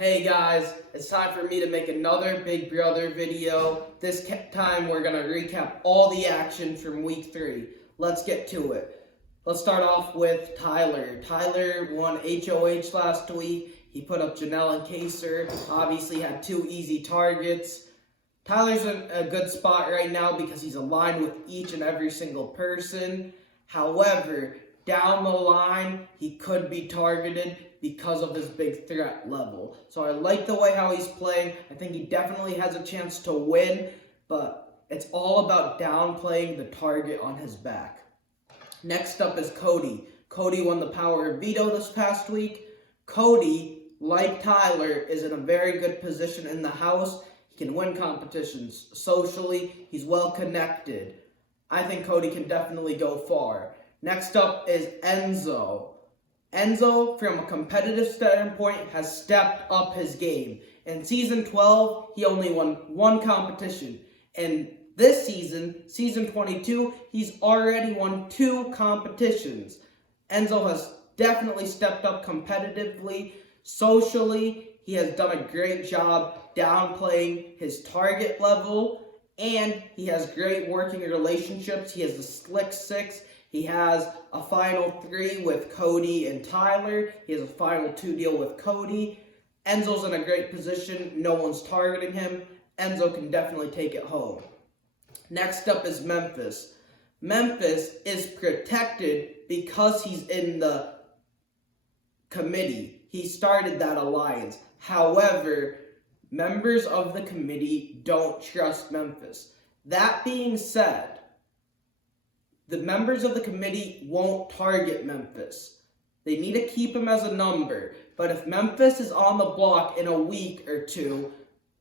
Hey guys, it's time for me to make another Big Brother video. This time we're going to recap all the action from week 3. Let's get to it. Let's start off with Tyler. Tyler won HOH last week. He put up Janelle and Kaser. Obviously had 2 easy targets. Tyler's in a good spot right now because he's aligned with each and every single person. However, down the line, he could be targeted because of his big threat level. So I like the way how he's playing. I think he definitely has a chance to win, but it's all about downplaying the target on his back. Next up is Cody. Cody won the power of veto this past week. Cody, like Tyler, is in a very good position in the house. He can win competitions socially. He's well connected. I think Cody can definitely go far. Next up is Enzo. Enzo, from a competitive standpoint, has stepped up his game. In Season 12, he only won 1 competition. And this season, Season 22, he's already won 2 competitions. Enzo has definitely stepped up competitively. Socially, he has done a great job downplaying his target level. And he has great working relationships. He has the Slick 6. He has a final 3 with Cody and Tyler. He has a final 2 deal with Cody. Enzo's in a great position. No one's targeting him. Enzo can definitely take it home. Next up is Memphis. Memphis is protected because he's in the committee. He started that alliance. However, members of the committee don't trust Memphis. That being said, the members of the committee won't target Memphis. They need to keep him as a number. But if Memphis is on the block in a week or 2,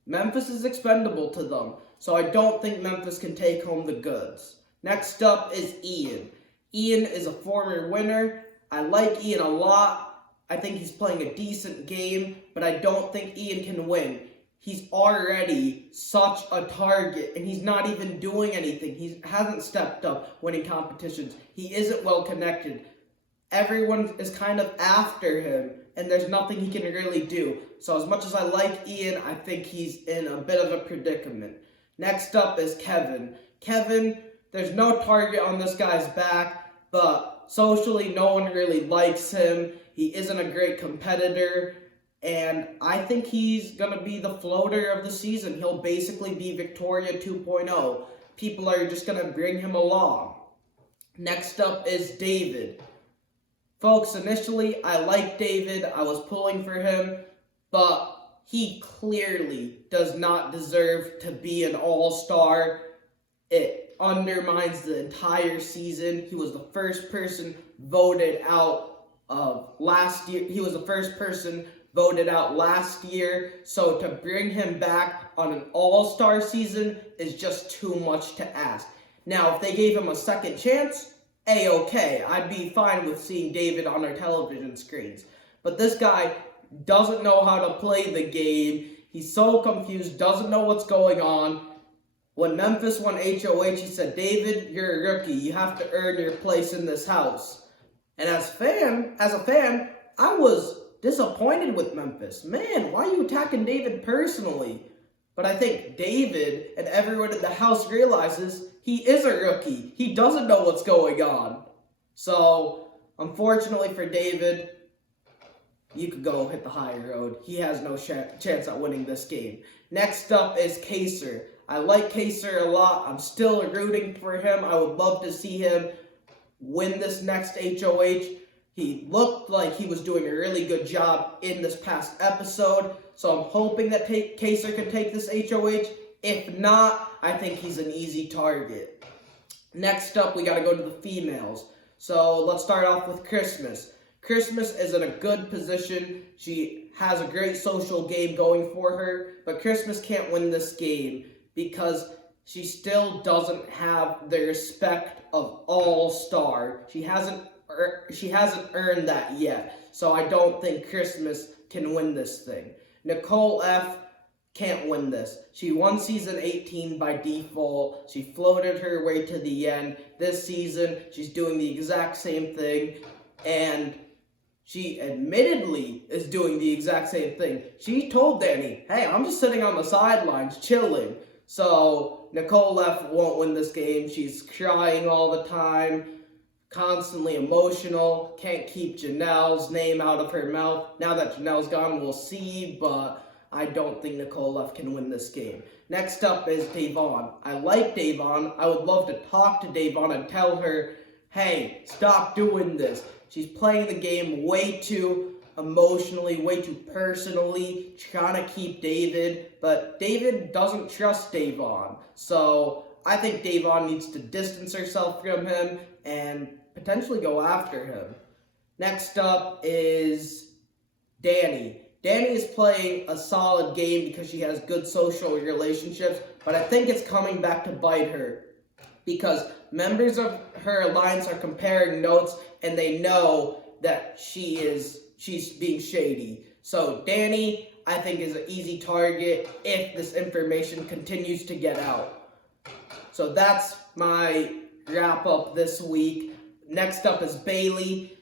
Memphis is expendable to them. So I don't think Memphis can take home the goods. Next up is Ian. Ian is a former winner. I like Ian a lot. I think he's playing a decent game, but I don't think Ian can win. He's already such a target, and he's not even doing anything. He hasn't stepped up winning competitions. He isn't well connected. Everyone is kind of after him, and there's nothing he can really do. So as much as I like Ian, I think he's in a bit of a predicament. Next up is Kevin. Kevin, there's no target on this guy's back, but socially, no one really likes him. He isn't a great competitor. And I think he's going to be the floater of the season. He'll basically be Victoria 2.0. People are just going to bring him along. Next up is David. Folks, initially, I liked David. I was pulling for him. But he clearly does not deserve to be an all-star. It undermines the entire season. He was the first person voted out of last year. He was the first person voted out last year, so to bring him back on an all-star season is just too much to ask. Now, if they gave him a second chance, A-okay. I'd be fine with seeing David on our television screens. But this guy doesn't know how to play the game. He's so confused, doesn't know what's going on. When Memphis won HOH, he said, "David, you're a rookie. You have to earn your place in this house." And as a fan, I was disappointed with Memphis. Man, why are you attacking David personally? But I think David and everyone in the house realizes he is a rookie. He doesn't know what's going on. So, unfortunately for David, you could go hit the high road. He has no chance at winning this game. Next up is Kaser. I like Kaser a lot. I'm still rooting for him. I would love to see him win this next HOH. He looked like he was doing a really good job in this past episode, so I'm hoping that Kaser can take this HOH. If not, I think he's an easy target. Next up, we got to go to the females. So let's start off with Christmas. Christmas is in a good position. She has a great social game going for her, but Christmas can't win this game because she still doesn't have the respect of all-star. She hasn't earned that yet, so I don't think Christmas can win this thing. Nicole F. can't win this. She won season 18 by default. She floated her way to the end. This season, she's doing the exact same thing, and she admittedly is doing the exact same thing. She told Danny, hey, I'm just sitting on the sidelines chilling. So Nicolette won't win this game. She's crying all the time, constantly emotional, can't keep Janelle's name out of her mouth. Now that Janelle's gone, we'll see, but I don't think Nicolette can win this game. Next up is Davon. I like Davon. I would love to talk to Davon and tell her, hey, stop doing this. She's playing the game way too emotionally, way too personally, trying to keep David, but David doesn't trust Davon. So I think Davon needs to distance herself from him and potentially go after him. Next up is Danny. Danny is playing a solid game because she has good social relationships, but I think it's coming back to bite her because members of her alliance are comparing notes and they know that she's being shady. So Danny, I think, is an easy target if this information continues to get out. So that's my wrap up this week. Next up is Bailey.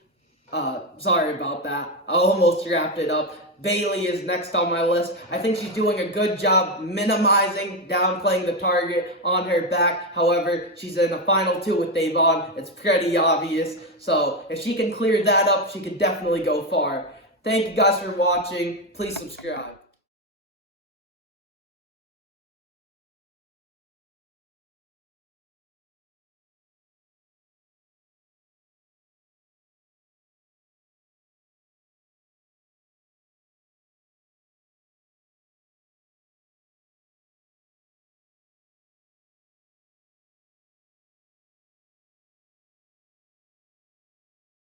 Sorry about that. I almost wrapped it up. Bailey is next on my list. I think she's doing a good job minimizing, downplaying the target on her back. However, she's in a final two with Davon. It's pretty obvious. So if she can clear that up, she can definitely go far. Thank you guys for watching. Please subscribe.